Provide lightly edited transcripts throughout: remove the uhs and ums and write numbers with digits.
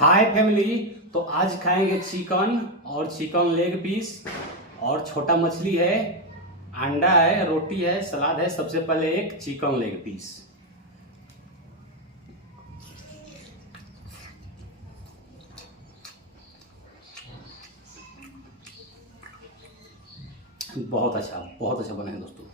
हाय family. तो आज खाएंगे चिकन और चिकन लेग पीस और छोटा मछली है, अंडा है, रोटी है, सलाद है। सबसे पहले एक चिकन लेग पीस। बहुत अच्छा बना है दोस्तों।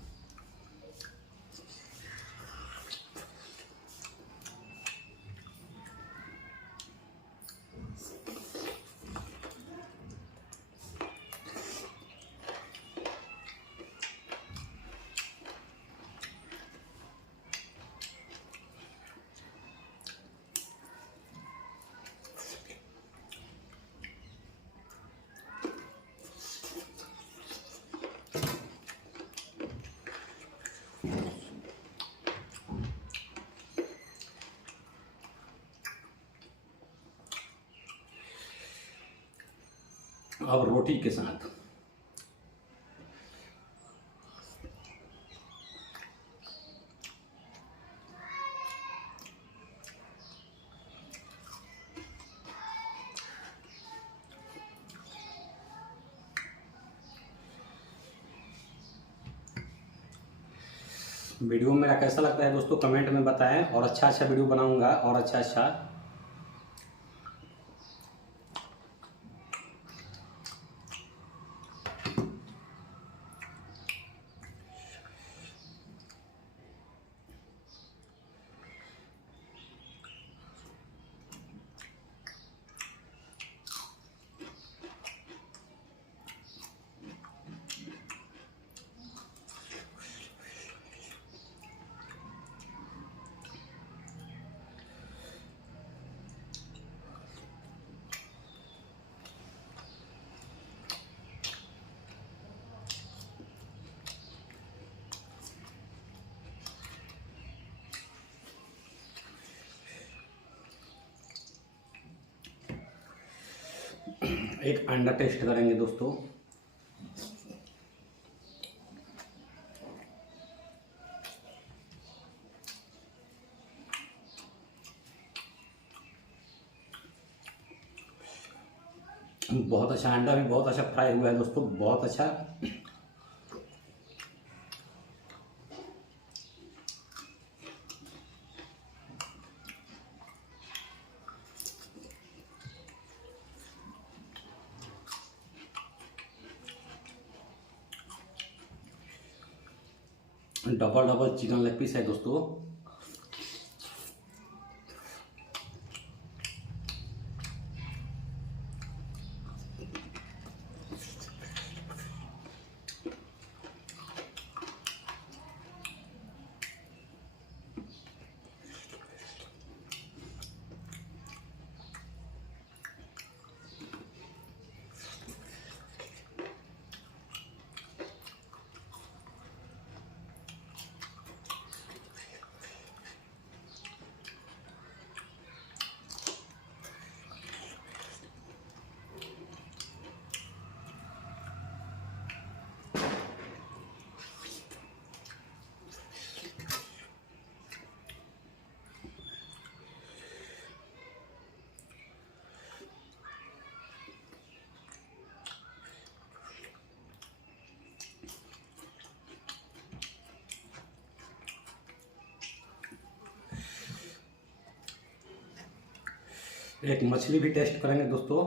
अब रोटी के साथ वीडियो मेरा कैसा लगता है दोस्तों कमेंट में बताएं, और अच्छा वीडियो बनाऊंगा और अच्छा। एक अंडा टेस्ट करेंगे दोस्तों। बहुत अच्छा अंडा भी बहुत अच्छा फ्राई हुआ है दोस्तों, बहुत अच्छा। डबल चिकन लेग पीस है दोस्तों। एक मछली भी टेस्ट करेंगे दोस्तों।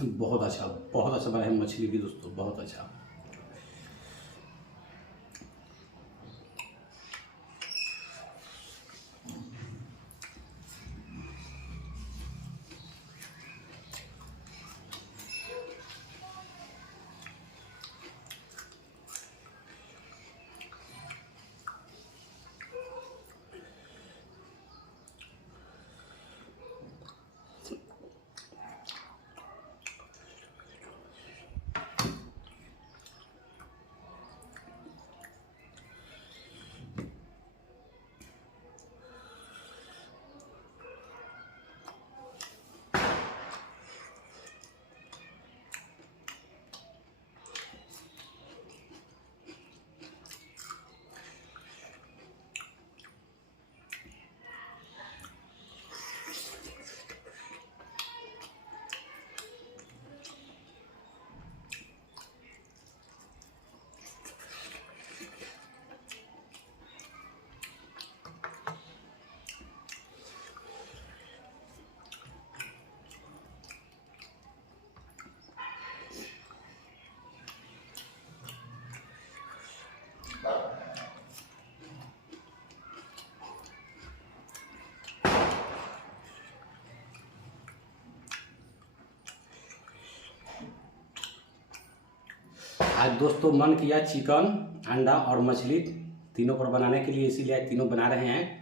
बहुत अच्छा बना है मछली भी दोस्तों, बहुत अच्छा। आज दोस्तों मन किया चिकन, अंडा और मछली तीनों पर बनाने के लिए, इसीलिए आज तीनों बना रहे हैं।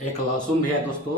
एक लहसुन भी है दोस्तों।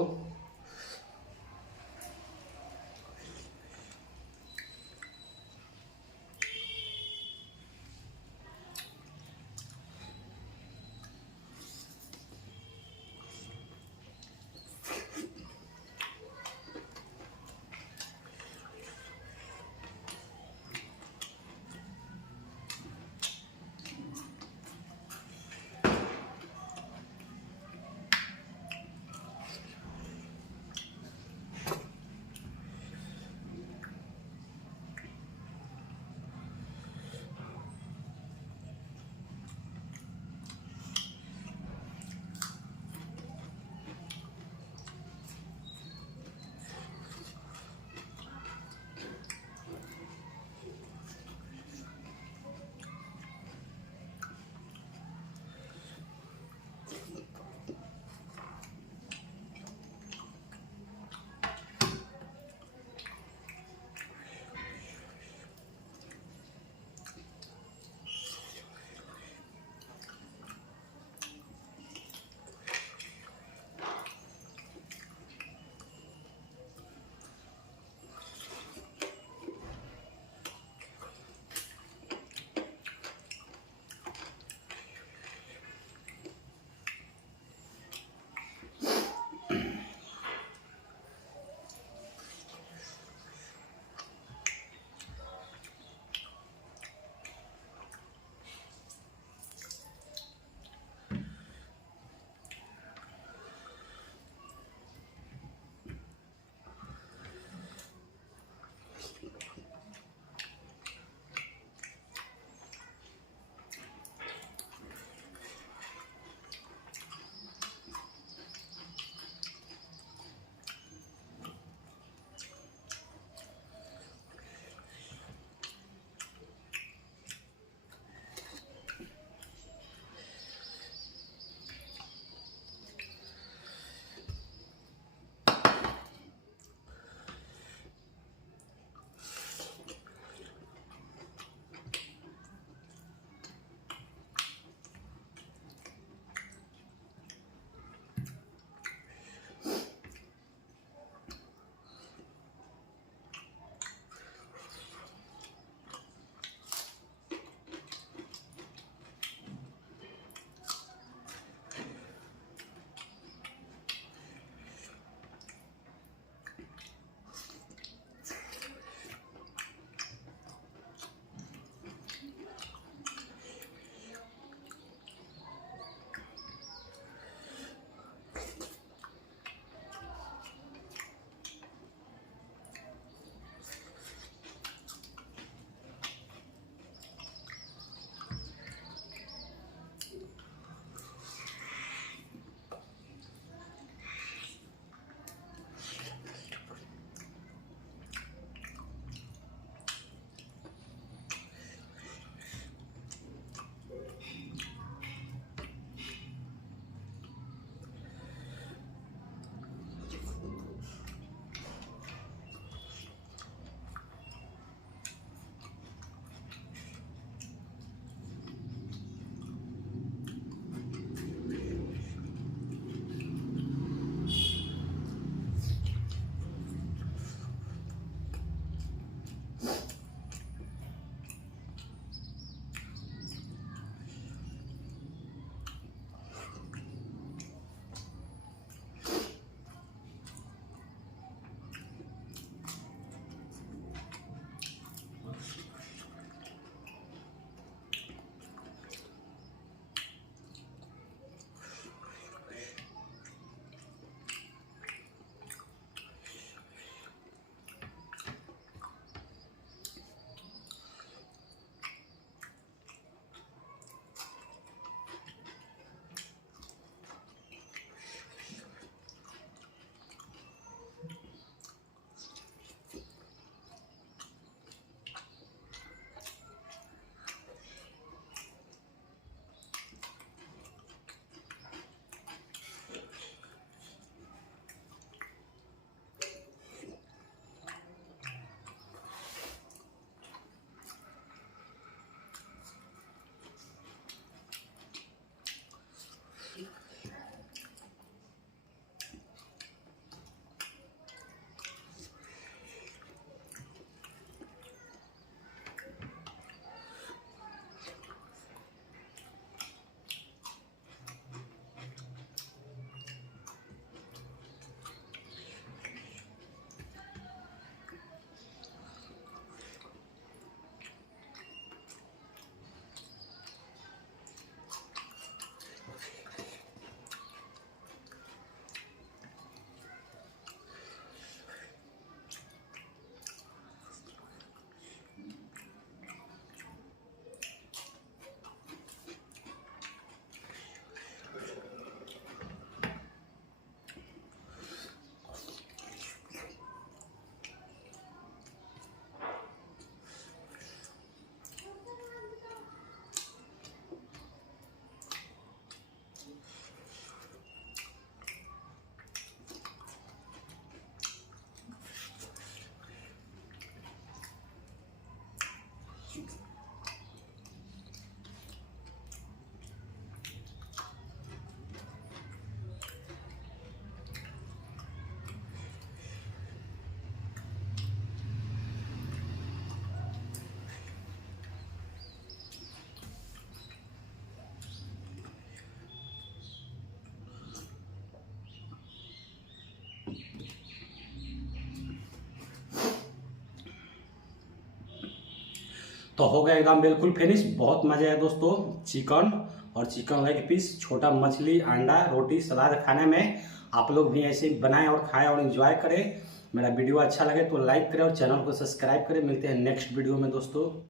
तो हो गया एकदम बिल्कुल फिनिश। बहुत मजा आया दोस्तों, चिकन और चिकन लेग पीस, छोटा मछली, अंडा, रोटी, सलाद खाने में। आप लोग भी ऐसे बनाएं और खाएं और एंजॉय करें। मेरा वीडियो अच्छा लगे तो लाइक करें और चैनल को सब्सक्राइब करें। मिलते हैं नेक्स्ट वीडियो में दोस्तों।